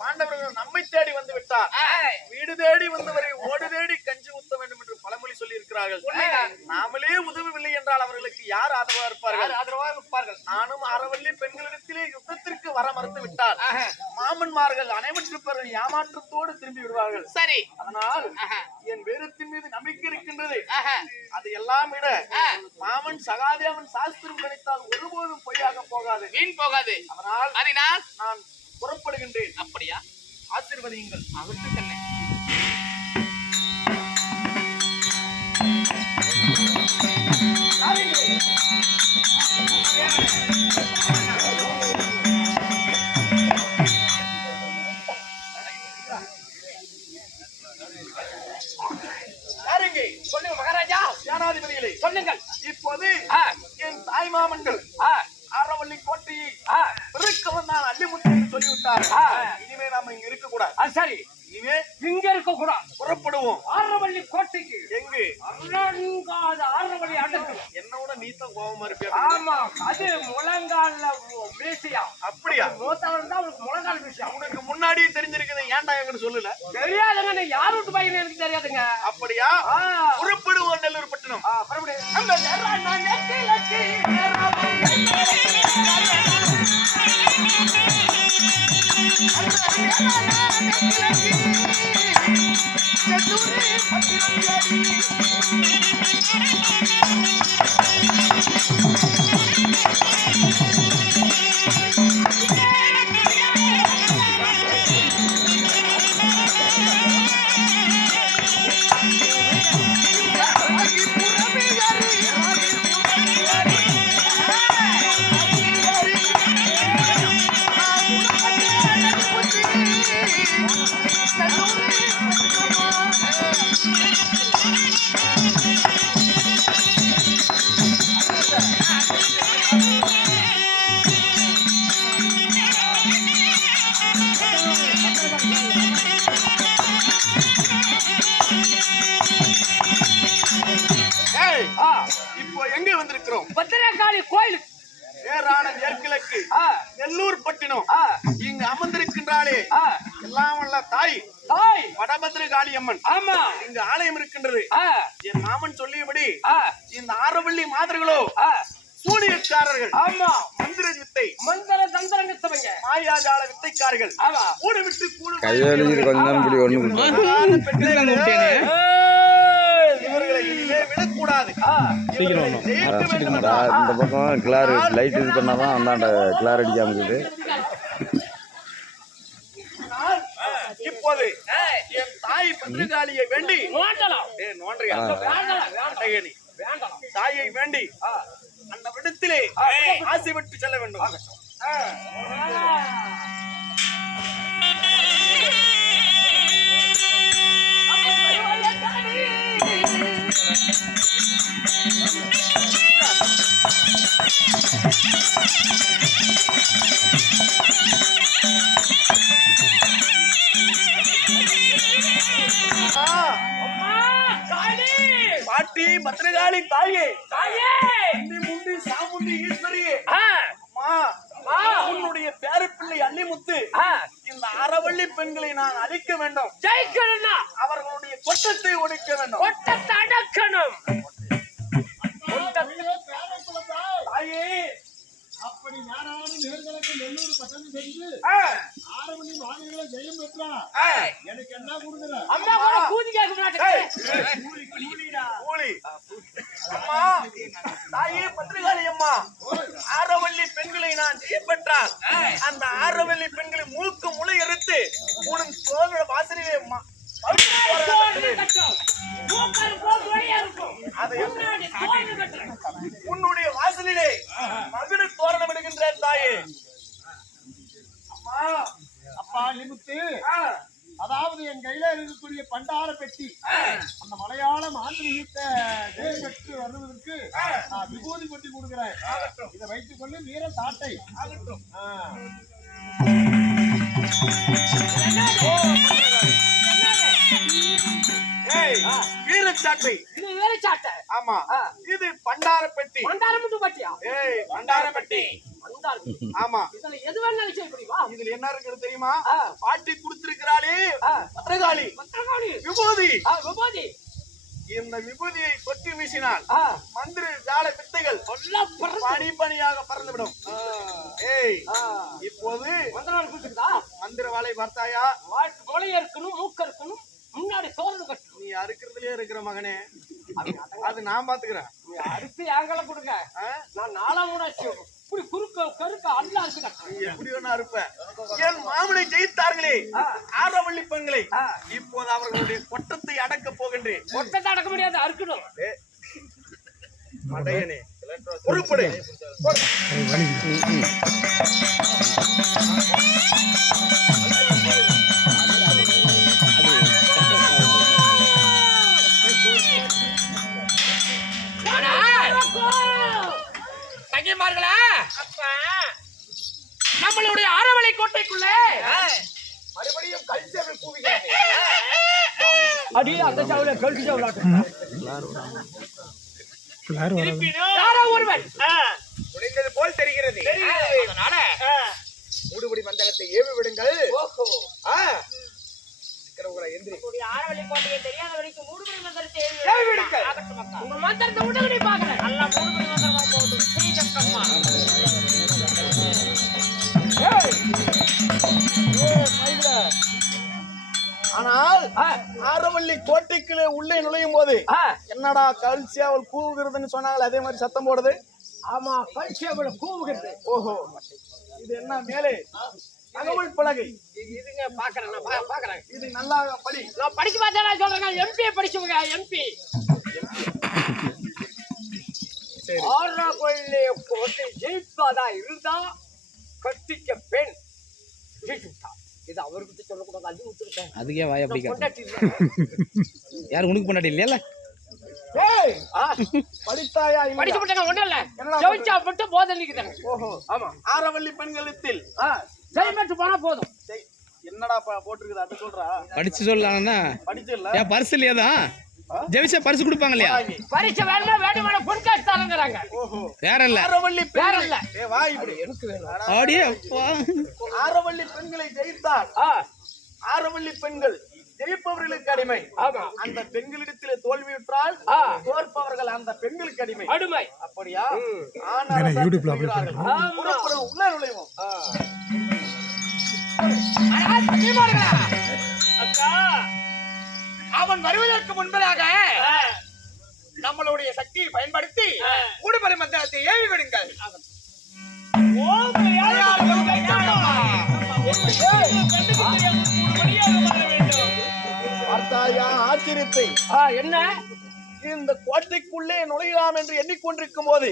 பாண்டவர்கள் நம்மை தேடி வந்து விட்டார். வீடு தேடி வந்தவரை ஓடு தேடி கஞ்சி ஊத்த வேண்டும் என்று பழமொழி சொல்லி இருக்கிறார்கள். நாமளே உதவவில்லை என்றால் அவர்களுக்கு யார் ஆதரவா இருப்பார்கள்? நானும் அறவள்ளி பெண்களிடத்திலே யுத்தத்திற்கு வர மறுத்து விட்டார். மாமன்மார்கள் அனைவற்றுப்பவர்கள் ஏமாற்றத்தோடு திரும்பி விடுவார்கள். சரி, அதனால் என் வீரத்தின் மீது நம்பிக்கை இருக்கின்றது. அது எல்லாம் விட மாமன் சகாதேவன் சாஸ்திரம் கணித்தால் ஒருபோதும் பொய்யாக போகாது, வீண் போகாது. அதனால் நான் புறப்படுகின்றேன். அப்படியா? ஆசீர்வதியுங்கள். அவருக்கு சென்னை சொல்லுங்க மகாராஜா. சேனாதிபதிகளை சொல்லுங்கள். இப்போது என் தாய் மாமன்கள் ஆரவள்ளி கோட்டையை பெருக்கவன் நான் அள்ளிமுத்து என்று சொல்லிவிட்டார். இனிமே நாம இங்க இருக்க கூடாது. சரி, இனிமே இங்க இருக்க கூடாது. புறப்படுவோம் ஆரவள்ளி கோட்டைக்கு. எங்கு? ஆரவள்ளி அடுத்து. என்னோட நீத்த கோபமா இருப்பியா? ஆமா, அது முழங்கால வீசியா. அப்படியா? மூத்தவன் தான் உனக்கு முழங்கால் வீசியா. உனக்கு முன்னாடியே தெரிஞ்சிருக்குது, ஏன்டா எங்கன்னு சொல்லல? தெரியாதுங்க, நீ யார் விட்டு பையன் எனக்கு தெரியாதுங்க. அப்படியா? புறப்படுவோம் நெல்லூர் பட்டணம். இப்போ எங்க வந்திருக்கிறோம்? பத்திரகாளி கோயில் மேற்கிழக்கு நெல்லூர் பட்டினம். இங்கு அமர்ந்திருக்கின்றாளே எல்லாம் வல்ல தாய் வடபத்திரகாளி அம்மன். ஆமா, இங்கு ஆலயம் இருக்கின்றது. என் மாமன் சொல்லியபடி இந்த ஆரவள்ளி மாதர்களோ சூனியக்காரர்கள். ஆமா, மந்திர வித்தை, மந்திர தந்திரங்க, மாயாஜால வித்தைக்காரர்கள். கூடு விட்டு கூடு இவர்களை இனிமே விடக்கூடாது. இந்த பக்கம் கிளார் லைட் இது பண்ணாதான் அந்தாண்ட கிளார் அடிக்காம இருக்குது. இப்போது என் தாய் பத்திரகாளியை வேண்டி தாயை வேண்டி அந்த விடத்திலே ஆசை விட்டு செல்ல வேண்டும். பாட்டி பத்திரகாளி தாயே, முண்டி சாமுண்டி ஈஸ்வரியே, உன்னுடைய பேரப்பிள்ளை அள்ளிமுத்து இந்த அறவள்ளி பெண்களை நான் அழிக்க வேண்டும். ஜெயிக்கணும்னா அவர்களுடைய கொட்டத்தை ஒழிக்க வேண்டும். கொட்டத்தை அடக்கணும். தாயே, அப்படி யாராவது நேர்களுக்கு நெல்லூர் பட்டணம் சென்று ஆரவள்ளி மாதங்களை ஜெயம் பெற்றா எனக்கு என்ன கொடுக்குற? அம்மா கூட கூதி கேட்க மாட்டேன். அம்மா, தாயே பத்திரகாளி அம்மா, ஆரவள்ளி பெண்களை நான் ஜெயம் பெற்றால் அந்த ஆரவள்ளி பெண்களை முழுக்க முளை எடுத்து உனக்கு சோழ வாசலிலே உன்னுடைய வாசலிலே மகிழ தோரணம் எடுக்கின்றேன் தாயே. அம்மா, அப்பா லிமுத்து, அதாவது என் கையில இருக்கக்கூடிய பண்டார பெட்டி அந்த மலையாள மாந்திரீகத்தை பெற்று வருவதற்கு நான் விபூதி கொண்டு மாத்தி கொடுக்கிறேன். ஆகட்டும். இதை வைத்துக் கொண்டு வீர சாட்டை. ஆகட்டும். வீரச்சாட்டை. இது வீரச்சாட்டை. ஆமா. இது பண்டாரப்பட்டி. பண்டாரப்பட்டியா? பண்டாரப்பட்டி. ஆமா. இதுல எது வேணாலும் செய்ய முடியுமா? இதுல என்ன இருக்குன்னு தெரியுமா? பாட்டி கொடுத்திருக்கிறாளே பத்திரகாளி. விபூதி. விபூதி. இந்த விபூதியை கொட்டி வீசினால் மந்திர ஜால வித்தைகள் பனியாக பறந்துவிடும். இப்போது மந்திர வாளை பார்த்தாயா? வாழையா இருக்கணும், மூக்க இருக்கணும், முன்னாடி தோல் கட்டணும். நீ அறுக்கிறதுலயே இருக்கிற மகனே, அது நான் பாத்துக்கிறேன். நீ அறுத்து ஏங்கல கொடுங்க, நான் 4 மூடாச்சு இப்படி குறுக்க கருக்க அல்லா இருக்கு. எப்படி ஒண்ணு அறுப்ப? என் மாமனை ஜெயித்தார்களே ஆரவள்ளி பெண்களை, இப்போது அவர்களுடைய கொட்டத்தை அடக்க போகின்றேன். கொட்டத்தை அடக்க முடியாது, அறுக்கணும். மடையனே பொறுப்படு. தங்கிமார்களா, நம்மளுடைய ஆரவளை கோட்டைக்குள்ளே மறுபடியும் கல்ச்சர் கூவிகிறது. அடி அந்த சாவுல கல்வி சாவுலாட்டு யாரோ ஒருவன் முடிந்தது போல் தெரிகிறது. அதனால மூடுபடி மண்டலத்தை ஏவி விடுங்கள். ஆரவளை கோட்டையை தெரியாத வரைக்கும் மூடுபடி மந்திரத்தை ஏவி விடுங்கள். உங்க மந்திரத்தை உடனடி பார்க்கிறேன். நல்லா மூடுபடி மந்திரமா போகுது. ஸ்ரீசக்கம்மா ஆனால் ஆரவள்ளி கோட்டைக்குள்ளே உள்ளே நுழையும் போது என்னடா கல்சியாவல் கூவுகிறதுன்னு சொன்னாங்களே, அதே மாதிரி சத்தம் போடுது. ஆமா, கல்சியாவல் கூவுகிறது. ஓஹோ, இது என்ன மேலே தகவல் பலகை? இதுங்க பாக்குறேன், நான் பாக்குறேன். இது நல்லா படி. நான் படிச்சு பார்த்தா நான் சொல்றேன். எம்பி படிச்சுங்க. எம்பி ஆரவள்ளி கோட்டை ஜெயிப்பாதா இருந்தா கட்டிக்க பெண் ஜெயிச்சுட்டா. இது அவருக்கு சொல்லக்கூடாது. அது விட்டுருக்கேன். அதுக்கே வாய் அப்படி யாரு உனக்கு பொண்டாட்டி இல்லையா? படித்தாயா? படிச்சு விட்டாங்க. ஒண்ணும் இல்ல, ஜெயிச்சா மட்டும் போதும் நிக்குதாங்க. ஓஹோ, ஆமா. ஆரவள்ளி பெண்களத்தில் ஜெயிமட்டு போனா போதும். என்னடா போட்டிருக்குது அது சொல்றா? படிச்சு சொல்லலாம்னா படிச்சு இல்ல, ஏன் பரிசு இல்லையாதான்? ஜெயிச்சா பரிசு கொடுப்பாங்க இல்லையா? பரிசு வேணுமா? வேணுமான பொன்காசு தரங்கிறாங்க. ஓஹோ, வேற இல்ல. ஆரவள்ளி வேற இல்ல. வா இப்படி. எனக்கு வேணும். அப்படியே அப்பா. ஆரவள்ளி பெண்களை ஜெயித்தால் ஆரவள்ளி பெண்கள் ஜெயிப்பவர்களுக்கு அடிமை. அந்த பெண்களிடத்திலே தோல்வியுற்றால் தோற்பவர்கள் அந்த பெண்களுக்கு அடிமை. அடிமை. அப்படியா? யூடியூப்ல உள்ள நுழைவோம். அவன் வருவதற்கு முன்பதாக நம்மளுடைய சக்தியை பயன்படுத்தி மூடுபடி மந்திரத்தை ஏவி விடுங்கள். பார்த்தாயா ஆச்சரியத்தை? என்ன? இந்த கோட்டைக்குள்ளே நுழையலாம் என்று எண்ணிக்கொண்டிருக்கும் போது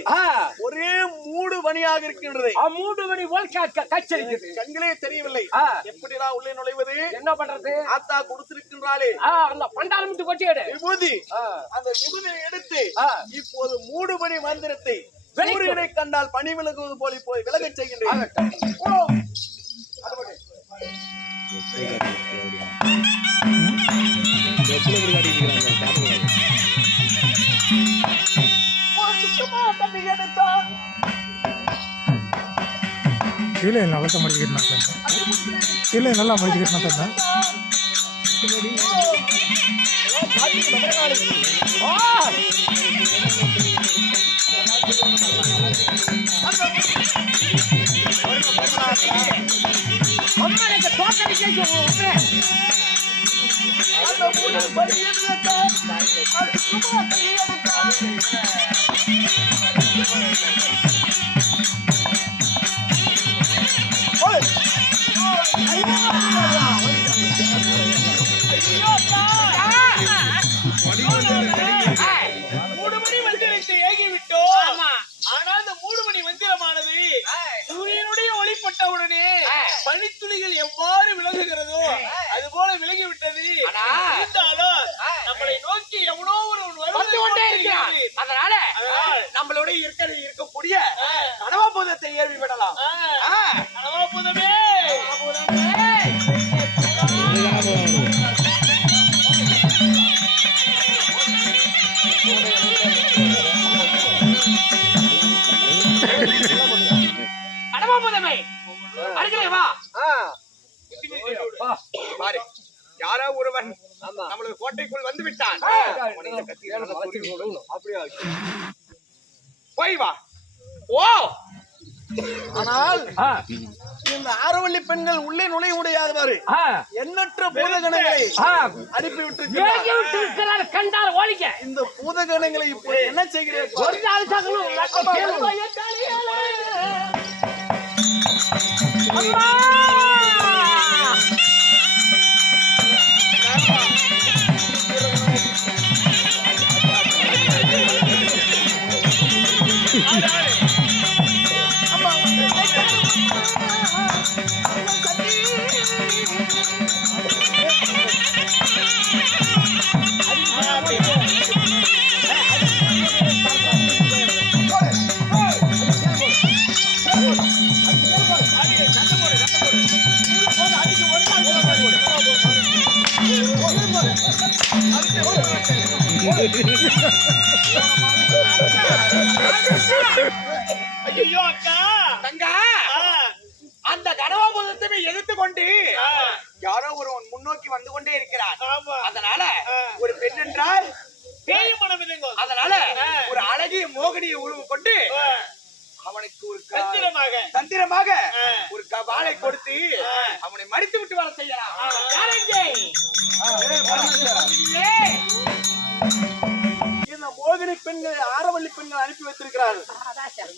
ஒரே மூடு மணியாக இருக்கின்றது. மூடு மணி போல் கச்சரிக்கிறது. கண்களே தெரியவில்லை. எப்படிதான் உள்ளே நுழைவது? என்ன பண்றது? ஆத்தா கொடுத்திருக்கின்றாளே அந்த பண்டாரமுத்து கொட்டியடு விபூதி. அந்த விபூதியை எடுத்து இப்போது மூடுபடி மந்திரத்தை சூரியனை கண்டால் பனி விலகுவது போல போய் விலகச் செய்கின்றேன். கீழே நல்லா மடிக்கிட்டு கீழே நல்லா மடிக்கிட்டு மூடுமணி மந்திரத்தை ஏகிவிட்டோம். ஆனால் அந்த மூடுமணி மந்திரமானது சூரியனுடைய ஒளிப்பட்டவுடனே பனித்துளிகள் எவ்வாறு விலகுகிறதோ அது போல விலகிவிட்டது. இருந்தாலும் நம்மளை நோக்கி எவ்வளோ ஒரு வந்து கொண்டே இருக்கிறார். அதனால நம்மளோட இருக்க அருமை அருகிலே வா பாரு யாரோ ஒருவன் நம்மளது கோட்டைக்குள் வந்து விட்டான். போய் வா. ஓ ஆனால் இந்த ஆரவள்ளி பெண்கள் உள்ளே நுழைய முடியாதவாறு எண்ணற்ற பூதகணங்களை அனுப்பிவிட்டு கண்டால் ஓடிக்க. இந்த பூதகணங்களை இப்போ என்ன செய்கிறேன்? ஒரு நாள் சகலும் ஐயோ அக்கா தங்கா அந்த கனவாபுதத்தை எதிர்த்து கொண்டு யாரோ ஒருவன் முன்னோக்கி வந்து கொண்டே இருக்கிறார். அதனால ஒரு பெண் என்றால் அதனால ஒரு அழகிய மோகினியை உருவம் கொண்டு அவனுக்கு ஒரு தந்திரமாக ஒரு வாளை கொடுத்து அவனை மறித்து விட்டு வர செய்யலாம். இந்த மோகினி பெண்கள் ஆரவள்ளி பெண்கள் அனுப்பி வைத்திருக்கிறார்கள்.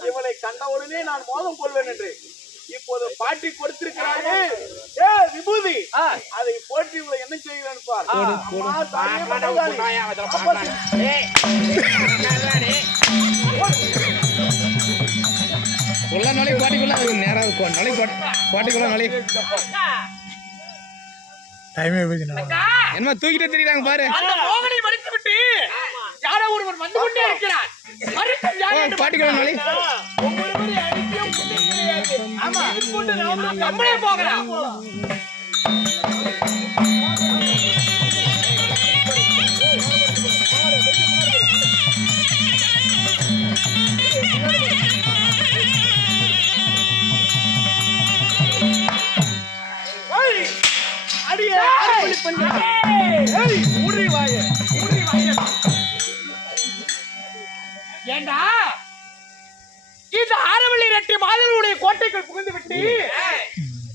இவளை கண்டவுடனே நான் மோதம் கொள்வேன் என்று இப்போது பாட்டி கொடுத்திருக்கிறார்கள். விபூதி அதை போட்டு இவளை என்ன செய்கிறேன் பார். உள்ள நுழை பாட்டிக்குள்ள நேரம் இருக்கும். நுழை பாட்டிக்குள்ள நுழை. டைமே போயிடுச்சு. என்ன தூக்கிட்டே தெரியுறாங்க பாரு. அந்த மோகனை மறித்து விட்டு யாரோ ஒருவர் வந்து கொண்டே இருக்கிறார். பாட்டிக்குள்ள நுழை. ஆமா நம்மளே போகலாம். ஏண்டா இந்த ஆரவள்ளி ரெட்டி மாதவனுடைய கோட்டைக்குள் புகுந்து விட்டு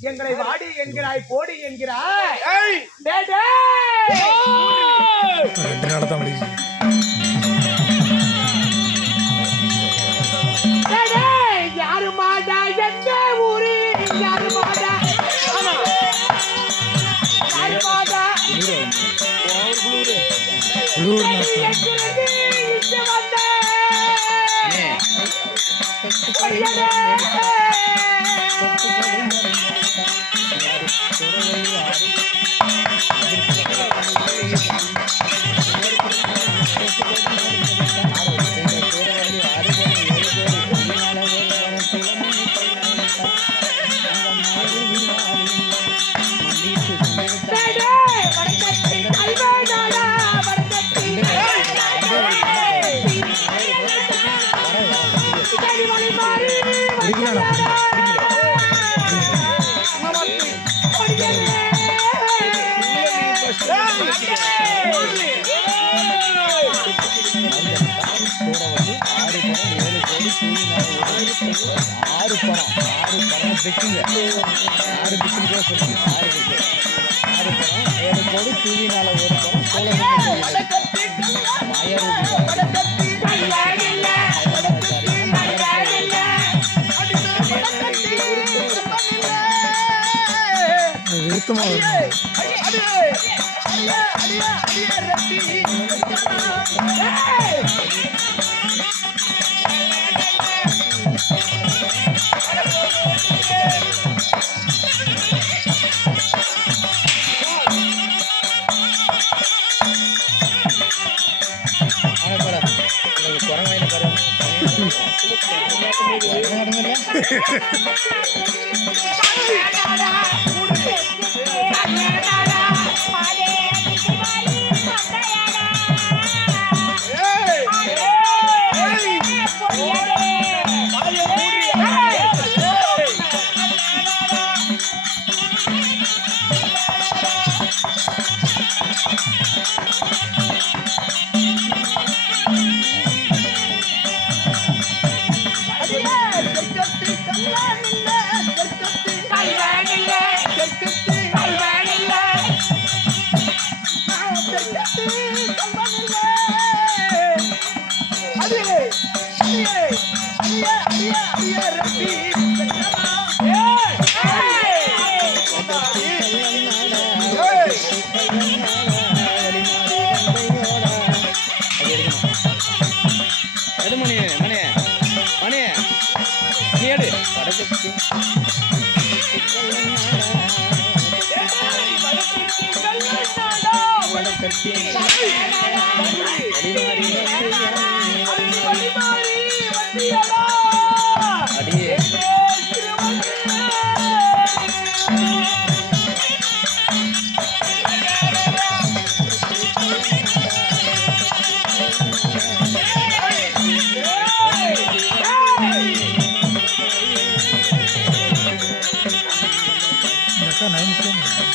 எங்களை வாடி என்கிறாய், போடி என்கிறாய். 2 நாள் தான் முடியுது. யாரு மாடா எந்த ஊரு யாரு மாடா யாரு மாடா எடு மணி மணி மணி நீ எடு வடக்கு அடியே இந்த அக்கா 9 நிமிஷம்